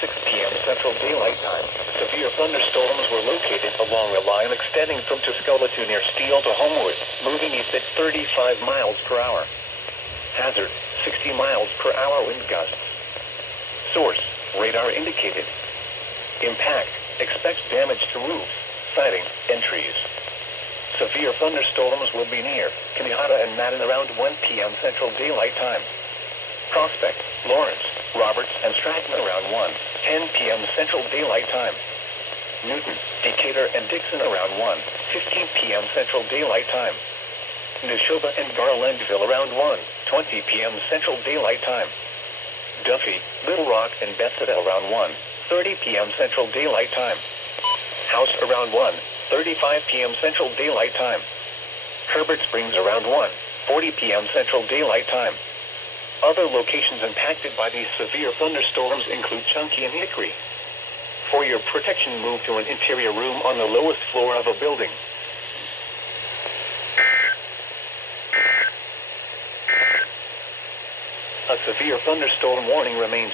6 p.m. Central Daylight Time. Severe thunderstorms were located along a line extending from Tuscola to near Steele to Homewood, moving east at 35 miles per hour. Hazard, 60 miles per hour wind gusts. Source, radar indicated. Impact, expect damage to roofs, siding, and trees. Severe thunderstorms will be near Kanehata and Madden around 1 p.m. Central Daylight Time. Prospect, Lawrence, Roberts, and Stratton around 10 p.m. Central Daylight Time. Newton, Decatur, and Dixon around 15 p.m. Central Daylight Time. Neshoba and Garlandville around 20 p.m. Central Daylight Time. Duffy, Little Rock, and Bethesda around 30 p.m. Central Daylight Time. House around 35 p.m. Central Daylight Time. Herbert Springs around 40 p.m. Central Daylight Time. Other locations impacted by these severe thunderstorms include Chunky and Hickory. For your protection, move to an interior room on the lowest floor of a building. A severe thunderstorm warning remains